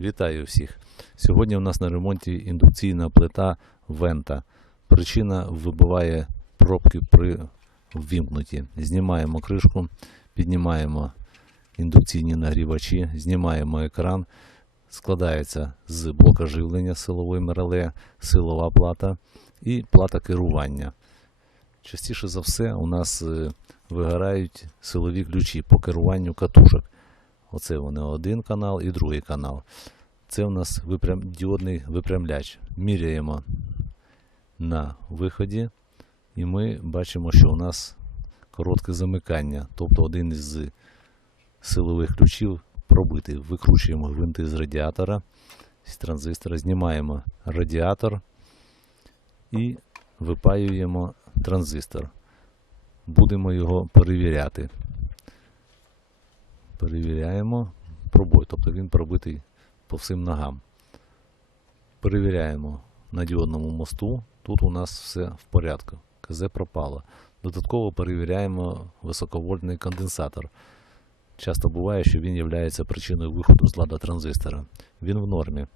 Вітаю всіх! Сьогодні у нас на ремонті індукційна плита Вента. Причина вибиває пробки при ввімкнуті. Знімаємо кришку, піднімаємо індукційні нагрівачі, знімаємо екран. Складається з блока живлення силовим реле, силова плата і плата керування. Частіше за все у нас е, вигорають силові ключі по керуванню катушок. Оце вони один канал і другий канал. Це у нас випрям... діодний випрямляч. Міряємо на виході, і ми бачимо, що у нас коротке замикання. Тобто один із силових ключів пробитий. Викручуємо гвинти з радіатора, з транзистора, знімаємо радіатор і випаюємо транзистор. Будемо його перевіряти. Перевіряємо пробой, тобто він пробитий по всім ногам. Перевіряємо на діодному мосту. Тут у нас все в порядку. КЗ пропало. Додатково перевіряємо високовольтний конденсатор. Часто буває, що він є причиною виходу з лада транзистора. Він в нормі.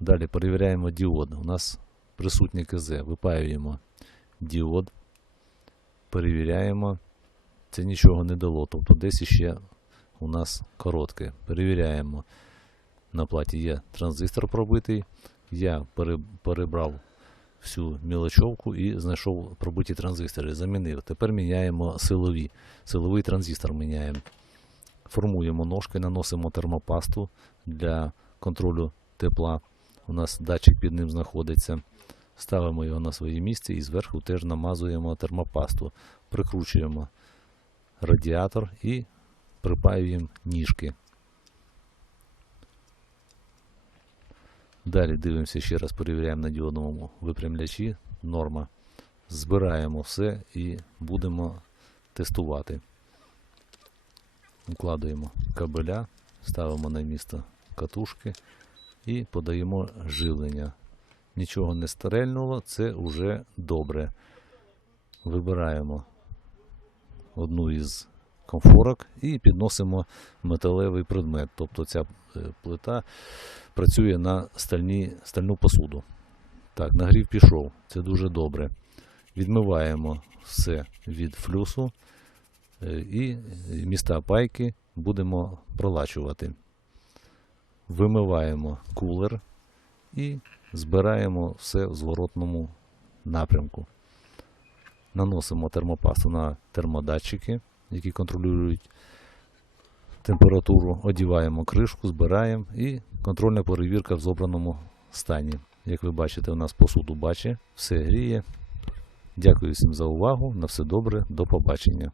Далі перевіряємо діод. У нас присутній КЗ. Випаюємо діод. Перевіряємо. Це нічого не дало. Тобто десь іще у нас коротке. Перевіряємо. На платі є транзистор пробитий. Я перебрав всю мілочовку і знайшов пробиті транзистори. Замінив. Тепер міняємо силові. Силовий транзистор міняємо. Формуємо ножки, наносимо термопасту для контролю тепла. У нас датчик під ним знаходиться. Ставимо його на своє місце і зверху теж намазуємо термопасту. Прикручуємо радіатор і припаюємо ніжки. Далі дивимося ще раз, перевіряємо на діодному випрямлячі. Норма. Збираємо все і будемо тестувати. Укладуємо кабеля, ставимо на місце катушки і подаємо живлення. Нічого не стерельнуло, це вже добре. Вибираємо одну із комфорок і підносимо металевий предмет. Тобто ця е, плита працює на стальні, стальну посуду. Так, нагрів пішов. Це дуже добре. Відмиваємо все від флюсу е, і міста пайки будемо пролачувати. Вимиваємо кулер і збираємо все в зворотному напрямку. Наносимо термопасту на термодатчики, які контролюють температуру, одіваємо кришку, збираємо і контрольна перевірка в зобраному стані. Як ви бачите, у нас посуду бачить, все гріє. Дякую всім за увагу. На все добре, до побачення.